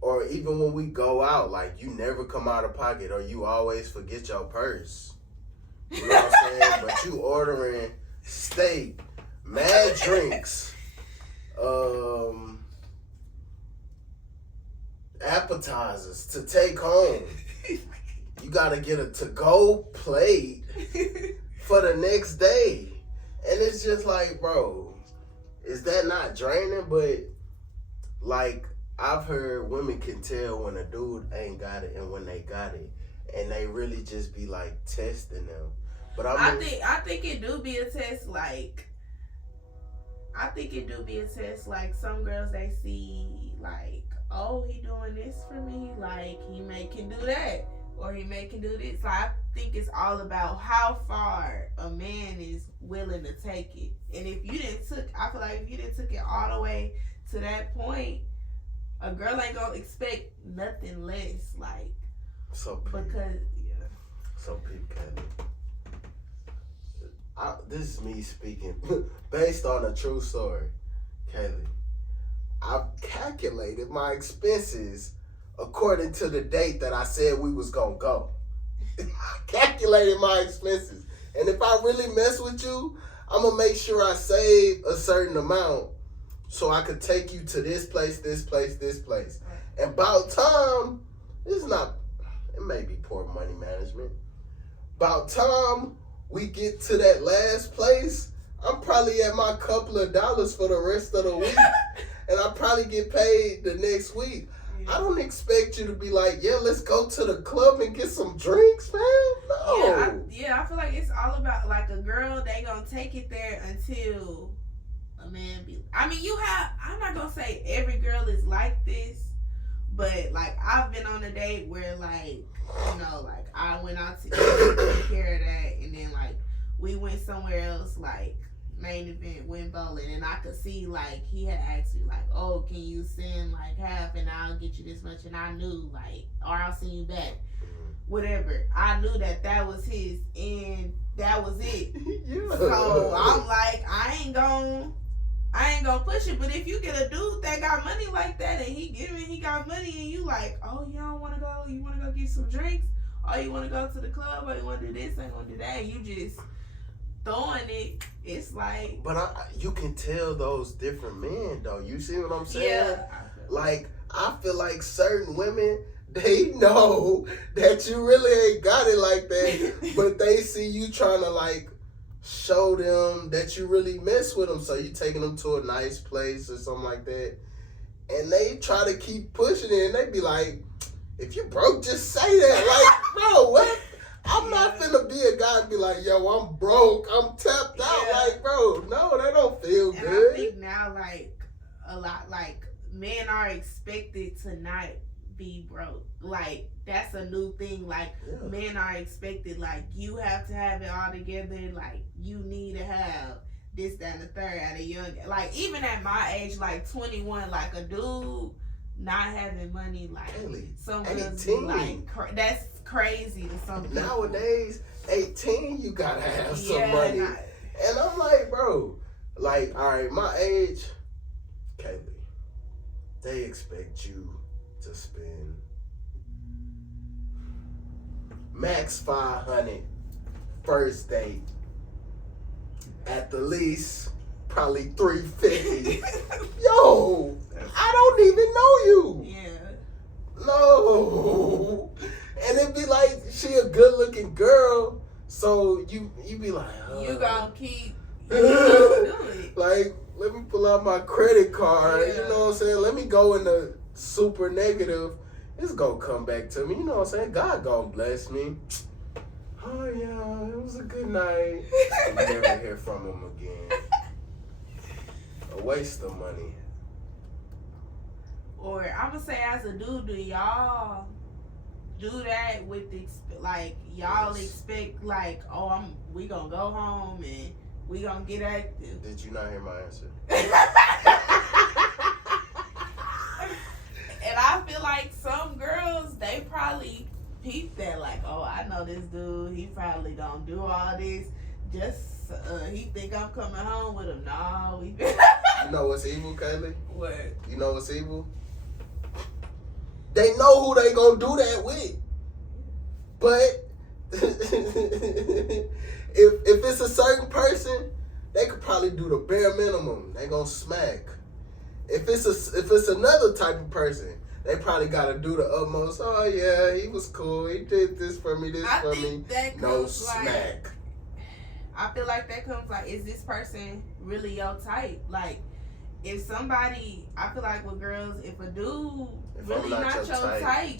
or even when we go out, like you never come out of pocket, or you always forget your purse. You know what I'm saying? But you ordering steak, mad drinks, appetizers to take home. You gotta get a to-go plate for the next day. And it's just like, bro, is that not draining? But like, I've heard women can tell when a dude ain't got it and when they got it. And they really just be like testing them. But I think it do be a test. Like, I think it do be a test. Like, some girls, they see like, oh, he doing this for me. Like, he can do that, or he can do this. So I think it's all about how far a man is willing to take it. And if you I feel like if you didn't took it all the way to that point, a girl ain't gonna expect nothing less. Like, so because so Pete Kalle. This is me speaking based on a true story, Kalle. I've calculated my expenses according to the date that I said we was gonna go. I calculated my expenses, and if I really mess with you, I'm gonna make sure I save a certain amount so I could take you to this place, this place, this place. And about time, it may be poor money management. About time we get to that last place, I'm probably at my couple of dollars for the rest of the week. And I probably get paid the next week. I don't expect you to be like, yeah, let's go to the club and get some drinks, man. No. I feel like it's all about, like, a girl, they gonna take it there until a man be. I mean, I'm not gonna say every girl is like this, but, like, I've been on a date where, like, you know, like, I went out to take care of that, and then, like, we went somewhere else, like, main event, went bowling, and I could see, like, he had asked me, like, oh, can you send, like, half, and I'll get you this much, and I knew, like, or I'll send you back, whatever. I knew that was his, and that was it. Yeah. So I'm like, I ain't gonna push it. But if you get a dude that got money like that, and he got money, and you like, oh, you don't want to go, you want to go get some drinks, or you want to go to the club, or you want to do this, and want to do that, you just throwing it. It's like, but you can tell those different men, though. You see what I'm saying? Yeah. Like, I feel like certain women, they know that you really ain't got it like that, but they see you trying to, like, show them that you really mess with them. So you taking them to a nice place or something like that, and they try to keep pushing it, and they be like, if you broke, just say that. Like, bro, what? I'm not finna be a guy and be like, yo, I'm broke, I'm tapped out. Like, bro, no, that don't feel and good. I think now, like, a lot, like, men are expected to not be broke. Like, that's a new thing. Like, men are expected, like, you have to have it all together. Like, you need to have this, that, and the third at a young, like, even at my age, like 21, like, a dude not having money, like, some girls be like, that's crazy to some people. Nowadays, 18, you gotta have some money. And I'm like, bro, like, all right, my age, Kalle, they expect you to spend max 500 first date. At the least, probably 350. Yo, I don't even know you. Yeah. No. And it'd be like, she a good looking girl, so you be like, you gonna keep like, let me pull out my credit card, you know what I'm saying? Let me go in the super negative. It's gonna come back to me, you know what I'm saying? God gonna bless me. Oh yeah, it was a good night. You never hear from him again. A waste of money. Or I'm gonna say, as a dude, do y'all do that with like y'all Yes. expect like, oh, we gonna go home and we gonna get active? Did you not hear my answer? And I feel like some girls, they probably peep that, like, oh, I know this dude, he probably gonna do all this just he think I'm coming home with him. No, You know what's evil, Kalle? What? You know what's evil? They know who they gonna do that with. But if it's a certain person, they could probably do the bare minimum. They gonna smack. If it's another type of person, they probably gotta do the utmost. Oh yeah, he was cool. He did this for me. This for me. No smack. I feel like that comes like, is this person really your type? Like, if somebody, I feel like with girls, if a dude really not your type,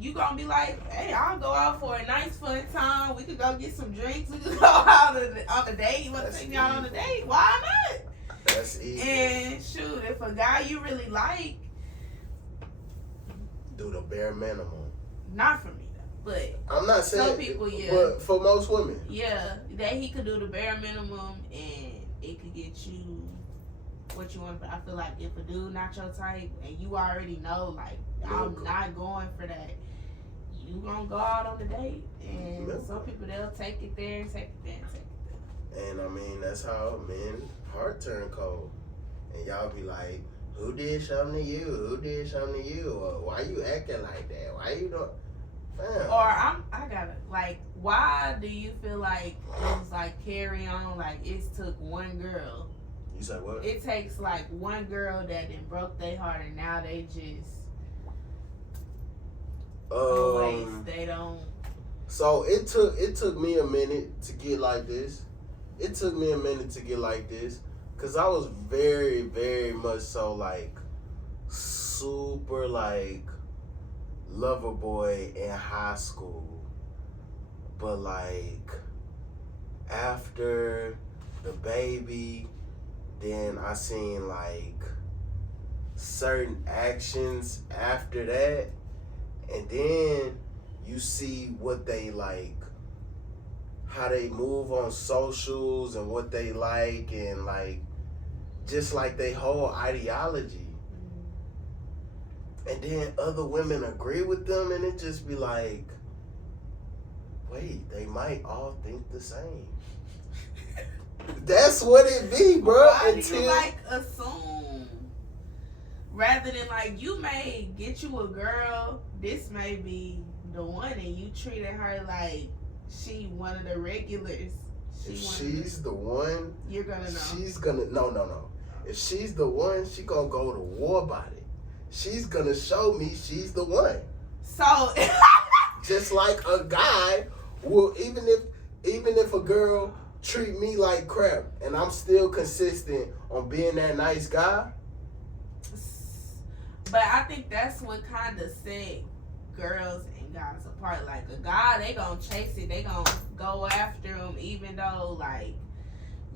you gonna be like, hey, I'll go out for a nice fun time. We could go get some drinks. We could go out on a date. You want to take me out on a date? Why not? That's easy. And shoot, if a guy you really like, do the bare minimum. Not for me though, but I'm not saying some people, yeah. But for most women, yeah, that he could do the bare minimum and it could get you what you want. But I feel like if a dude not your type and you already know, like, I'm not going for that, you gonna go out on the date. And some people, they'll take it there and take it there and take it there. And I mean, that's how men heart turn cold. And y'all be like, who did something to you? Who did something to you? Or why you acting like that? Why you don't? Fam. Or I gotta, like, why do you feel like it was like carry on? Like, it took one girl. You said what? It takes like one girl that then broke their heart and now they just they don't. So it took me a minute to get like this. It took me a minute to get like this. Cause I was very, very much so like super like lover boy in high school. But like after the baby, then I seen like certain actions after that. And then you see what they like, how they move on socials and what they like, and like just like they whole ideology. And then other women agree with them, and it just be like, wait, they might all think the same. That's what it be, bro. Why do you like assume? Rather than like, you may get you a girl, this may be the one, and you treated her like she one of the regulars. If she's the one, you're gonna know. She's gonna no. If she's the one, she gonna go to war about it. She's gonna show me she's the one. So just like a guy will, even if a girl treat me like crap and I'm still consistent on being that nice guy. But I think that's what kind of set girls and guys apart. Like a guy, they gonna chase it, they gonna go after him, even though like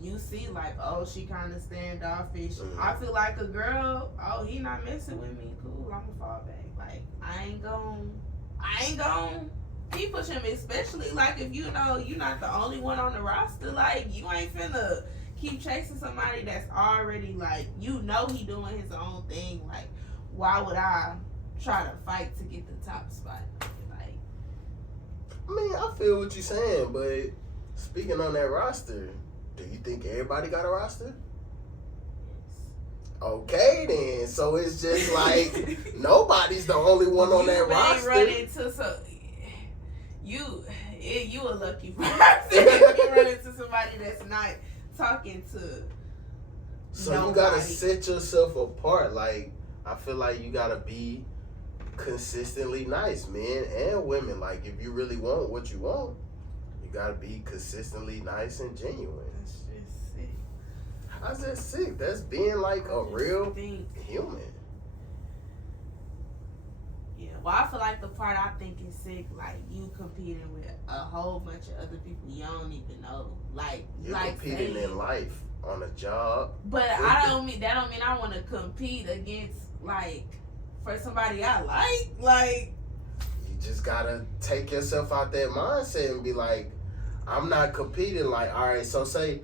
you see like, oh, she kind of standoffish. Mm-hmm. I feel like a girl, oh, he not messing with me, cool, I'ma fall back. Like I ain't gonna keep pushing him, especially like if you know you're not the only one on the roster. Like you ain't finna keep chasing somebody that's already like, you know, he doing his own thing. Like why would I try to fight to get the top spot? Like, I mean, I feel what you're saying, but speaking on that roster, do you think everybody got a roster? Yes. Okay, then. So it's just like nobody's the only one on that roster. Run into you a lucky person. You run into somebody that's not talking to. So nobody. You gotta set yourself apart. Like I feel like you gotta be consistently nice, men and women. Like if you really want what you want, you gotta be consistently nice and genuine. That's just sick. How's that sick? That's being like a real human. Yeah. Well, I feel like the part I think is sick, like you competing with a whole bunch of other people you don't even know. Like You're like competing in life on a job. But I don't mean that. Don't mean I want to compete against like for somebody I like. Like you just gotta take yourself out that mindset and be like, I'm not competing. Like, all right, so say,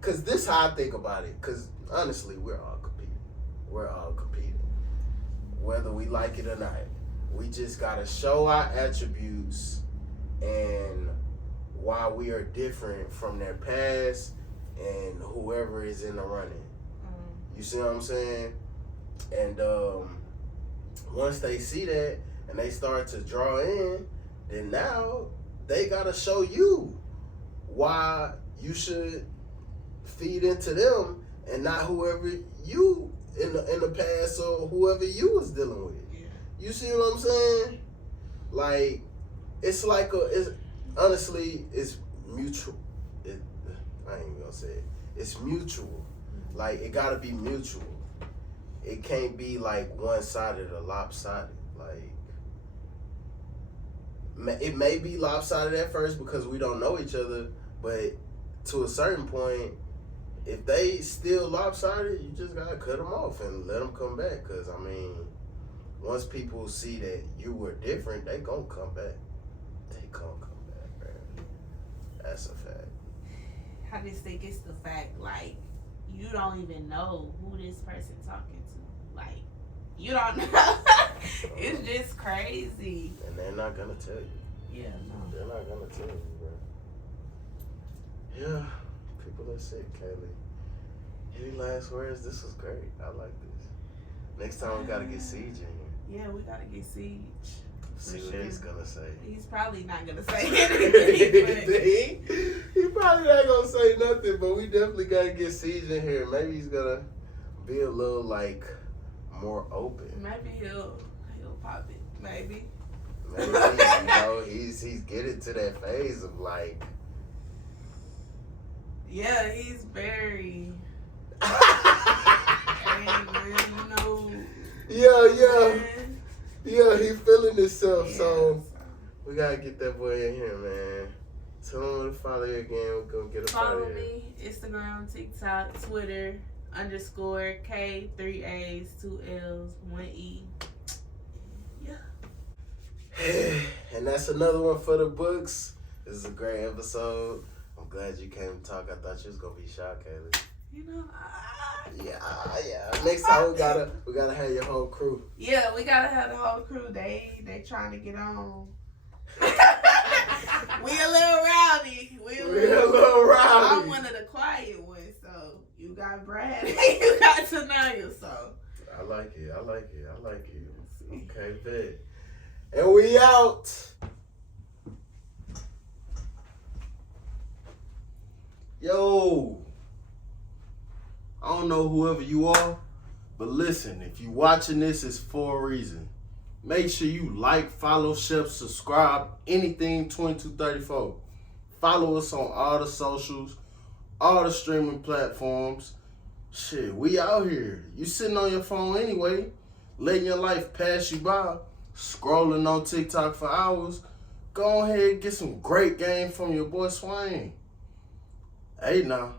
cause this how I think about it. Cause honestly, we're all competing. We're all competing, whether we like it or not. We just gotta show our attributes and why we are different from their past and whoever is in the running. You see what I'm saying? And once they see that and they start to draw in, then now they gotta show you why you should feed into them and not whoever you in the past or whoever you was dealing with. yeah. You see what I'm saying? Like, it's like honestly, it's mutual. I ain't even gonna say it. It's mutual. Like, it gotta be mutual. It can't be like one-sided or lopsided. Like, it may be lopsided at first because we don't know each other, but to a certain point, if they still lopsided, you just gotta cut them off and let them come back. Cause I mean, once people see that you were different, they gonna come back. They gonna come back, man. That's a fact. I just think it's the fact like you don't even know who this person talking to. Like you don't know. It's just crazy. And they're not gonna tell you. Yeah, no. They're not gonna tell you, bro. Yeah, people are sick, Kalle. Any last words? This was great. I like this. Next time we gotta get Siege in here. Yeah, we gotta get Siege. See what he's gonna say. He's probably not gonna say anything. He probably not gonna say nothing, but we definitely gotta get Siege in here. Maybe he's gonna be a little like more open. Maybe he'll pop it. Maybe. Maybe, you know, he's getting to that phase of like. Yeah, he's very angry, you know. Yeah. Man. Yeah, he feeling himself, Yeah, so we gotta get that boy in here, man. Tell him to follow you again. We're gonna get him out Follow of here. me, Instagram, TikTok, Twitter, _ K, 3 A's, 2 L's, 1 E. Yeah. And that's another one for the books. This is a great episode. I'm glad you came to talk. I thought you was gonna be shocked, Kalle. You know, Yeah. Next time we gotta have your whole crew. yeah, we gotta have the whole crew. They trying to get on. We a little rowdy. We a little rowdy. I'm one of the quiet ones, so you got Brad and you got Tanaya, so. I like it. Okay, bet. And we out. Yo. I don't know whoever you are, but listen, if you watching this, it's for a reason. Make sure you like, follow, share, subscribe, anything 2234. Follow us on all the socials, all the streaming platforms. Shit, we out here. You sitting on your phone anyway, letting your life pass you by, scrolling on TikTok for hours. Go ahead and get some great game from your boy Swain. Hey now.